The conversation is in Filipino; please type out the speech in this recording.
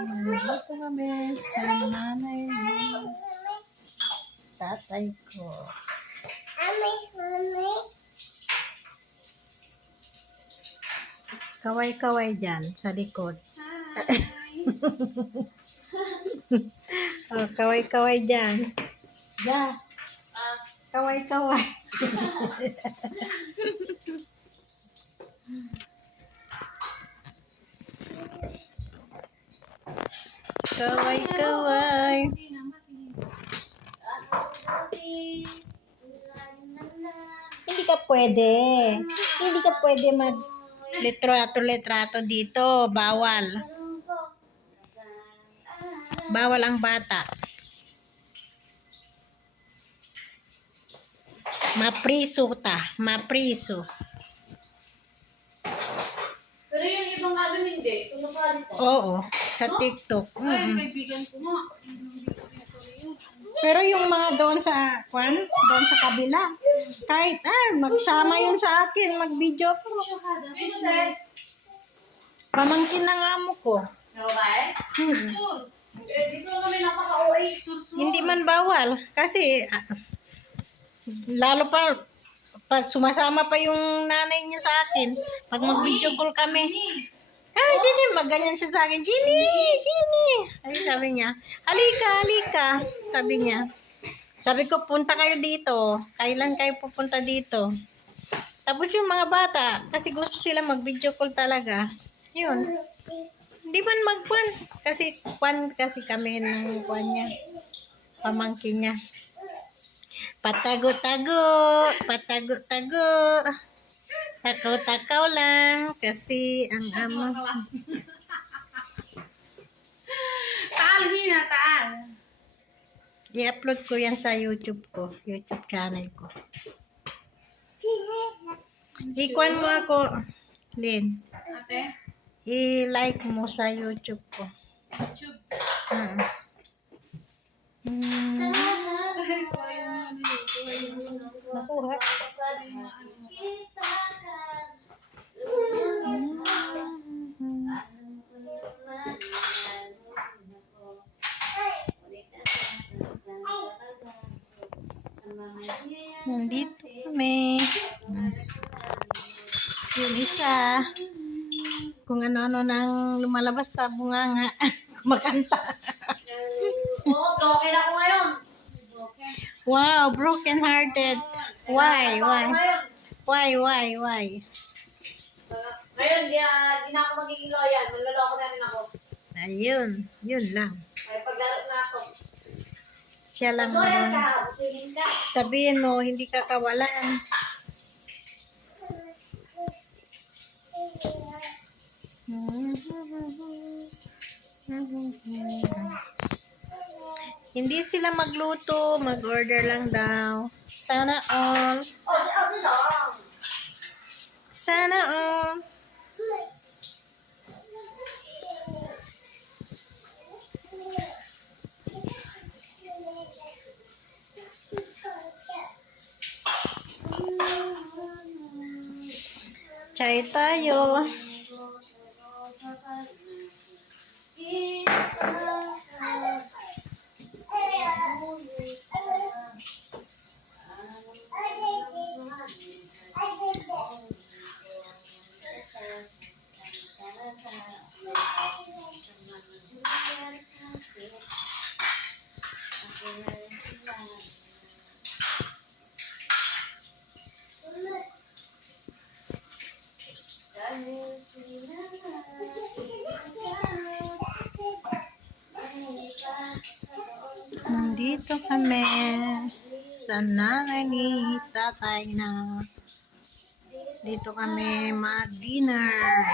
Nandito kami sa nanay ni tatay ko. Kaway-kaway dyan sa likod. Oh, kaway-kaway dyan. Da. Kaway-kaway. Kaway-kaway. Hindi ka pwede. Hindi ka pwede mag litrato dito. Bawal. Bawal ang bata. Mapriso ta. Mapriso. Pero yung ibang ano hindi. Oo. Sa TikTok. Ay, kaibigan ko nga. Pero yung mga doon sa doon sa kabila, kahit magsama yun sa akin, mag-video ko. Pamangkin ng amo ko. Dito kami napaka-uwi. Hindi man bawal. Kasi, lalo pa, pag sumasama pa yung nanay niya sa akin, pag mag-video call kami, Jenny, magganyan siya sa akin, Jenny! Ay, sabi niya, halika. Sabi niya. Sabi ko, punta kayo dito. Kailan kayo pupunta dito? Tapos yung mga bata, kasi gusto sila mag-video call talaga. Yun. Hindi man magpuan. Kasi kami ng puan niya. Pamangkin niya. Patago-tago. Takaw-takaw lang. Kasi ang amo. Taal, Hina, taal. I-upload ko yan sa YouTube ko. YouTube channel ko. Ikuan mo ako, Lynn. Ate? I-like mo sa YouTube ko. YouTube. Nakuha. Nandito kami. Yung isa, kung ano-ano nang lumalabas sa bunganga, kumakanta. Broken ako ngayon. Wow, broken hearted. Why? Ngayon, di na ako magiging loyal. Manloloko na rin ako. Ayun, yun lang. Ay, paglalo na ako. Siya lang Loyal naman. ka, busingin ka. Sabihin mo, hindi ka kawalan. Hindi sila magluto, mag-order lang daw. Sana all. Sana all. Chay tayo. Nandito kami sa nanay ni tatay na. Dito kami mag-dinner.